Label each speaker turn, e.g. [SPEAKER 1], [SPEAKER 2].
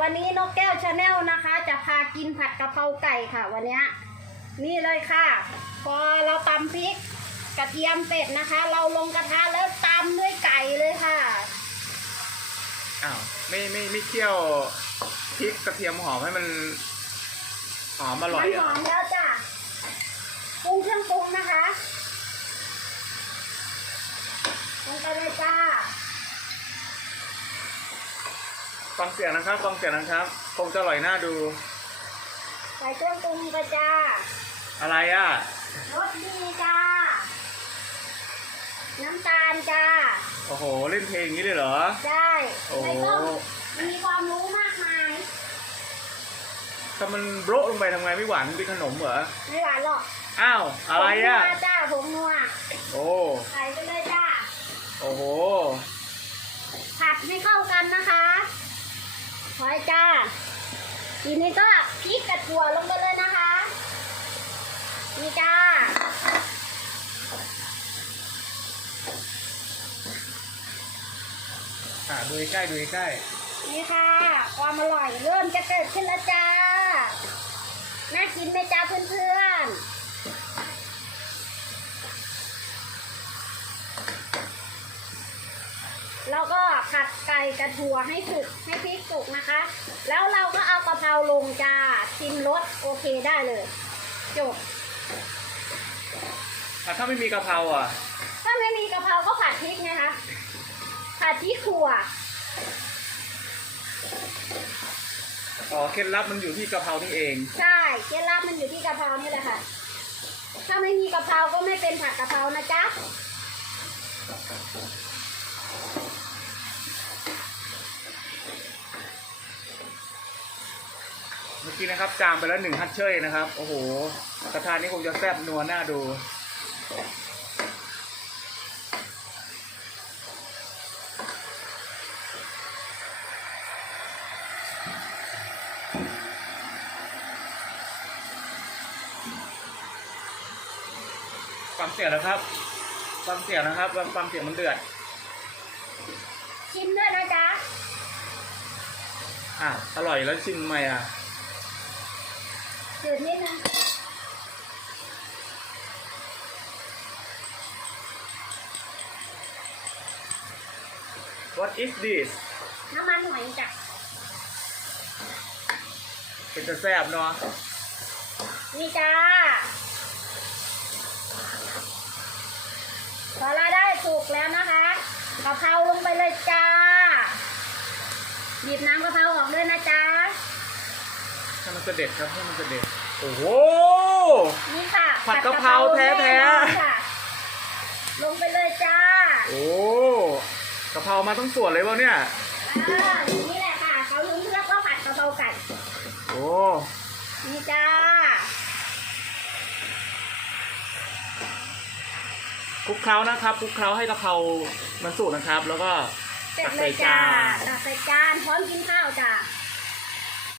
[SPEAKER 1] วันนี้นกแก้วชาแนลนะคะ จะพากินผัดกะเพราไก่ค่ะ วันเนี้ยนี่เลยค่ะ พอเราตำพริกกระเทียมเป็ดนะคะ เราลงกระทะแล้วตำด้วยไก่เลยค่ะ
[SPEAKER 2] อ้าวไม่ไม่ไม่เคี่ยวพริกกระเทียมหอมให้มันหอมอร่อย
[SPEAKER 1] มันห
[SPEAKER 2] อะ
[SPEAKER 1] อมแล้วจ้ะปรุงเครื่องปรุงนะคะลงไปเลยจ้า
[SPEAKER 2] ฟังเสียงนะครับฟังเสียงนะครับ คงจะอร่อยน่าดู
[SPEAKER 1] ใส่เครื่องปรุงไปจ้า
[SPEAKER 2] อะไรอะ
[SPEAKER 1] รสดีจ้า น้ำตาลจ้า
[SPEAKER 2] โอ้โห เล่นเพลงอย่างนี้เลยเหรอ
[SPEAKER 1] ใช่
[SPEAKER 2] โอ้
[SPEAKER 1] ไม่ต้องมีความรู้มากมาย
[SPEAKER 2] ถ้ามันโบะลงไปทำไงไม่หวานเป็นขนมเหรอ
[SPEAKER 1] ไม่หวานหรอก
[SPEAKER 2] อ้าว อะไรอะ
[SPEAKER 1] ผงนัวจ้าผงนัว
[SPEAKER 2] โอ้
[SPEAKER 1] ใส่ไปเลยจ้า
[SPEAKER 2] โอ้โห
[SPEAKER 1] ผัดให้เข้ากันนะคะ พอยจ้า ทีนี้ก็พริกกับถั่วลงไปเลยนะคะ นี่จ้า
[SPEAKER 2] อะดูใกล้ๆดูใกล้
[SPEAKER 1] นี่ค่ะ ความอร่อยเริ่มจะเกิดขึ้นแล้วจ้า น่ากินไหมจ้าเพื่อนๆ เราก็ผัดไก่กระถั่วให้สุกให้พริกสุกนะคะ แล้วเราก็เอากะเพราลงจ้าชิมรสโอเคได้เลย จบ
[SPEAKER 2] อะถ้าไม่มีกะเพราอะ
[SPEAKER 1] ถ้าไม่มีกะเพราก็ผัดพริกนะคะ ผัดพริกขั่ว
[SPEAKER 2] อ๋อ เคล็ดลับมันอยู่ที่กะเพรานี่เอง
[SPEAKER 1] ใช่เคล็ดลับมันอยู่ที่กะเพรานี่แหละค่ะ ถ้าไม่มีกะเพราก็ไม่เป็นผัดกะเพรานะจ๊ะ
[SPEAKER 2] เมื่อกี้นะครับจามไปแล้วหนึ่งฮัตเชยนะครับ โอ้โหกระทานนี้คงจะแซ่บนัวหน่าดูฟังเสียงแล้วครับฟังเสียงนะครับฟังเสียงมันเดือด
[SPEAKER 1] ชิมด้วยนะจ๊ะ
[SPEAKER 2] อะอร่อยแล้วชิมไหมอะ
[SPEAKER 1] จืดนิดนึง
[SPEAKER 2] What is this
[SPEAKER 1] น้ำมันหอยจ้ะ
[SPEAKER 2] เป็นจะแซ่บเนาะ
[SPEAKER 1] นี่จ้าพอเราได้สุกแล้วนะคะ กะเพราลงไปเลยจ้าหยิบน้ำกะเพราออกด้วยนะจ๊ะ
[SPEAKER 2] ให้มันจะเด็ดครับให้มันจะเด็ดโอ้โห
[SPEAKER 1] นี่ค่ะ
[SPEAKER 2] ผัดกะเพราแท้ๆ
[SPEAKER 1] แน่นอนค่ะลงไปเลยจ้า
[SPEAKER 2] โอ้กะเพรามาทั้งส่วนเลยวะเนี่ย
[SPEAKER 1] อ่านี่แหละค่ะเขาลุ้นเรียกว่าผัดกะเพราไก่
[SPEAKER 2] โอ้
[SPEAKER 1] นี่จ้า
[SPEAKER 2] คลุกเคล้านะครับคลุกเคล้าให้กะเพรามันสุกนะครับ แล้วก็
[SPEAKER 1] เสร็
[SPEAKER 2] ตัก
[SPEAKER 1] เล
[SPEAKER 2] ใส่
[SPEAKER 1] ยจ้า
[SPEAKER 2] จาน
[SPEAKER 1] ตักใส่จานพร้อมกินข้าวจ้า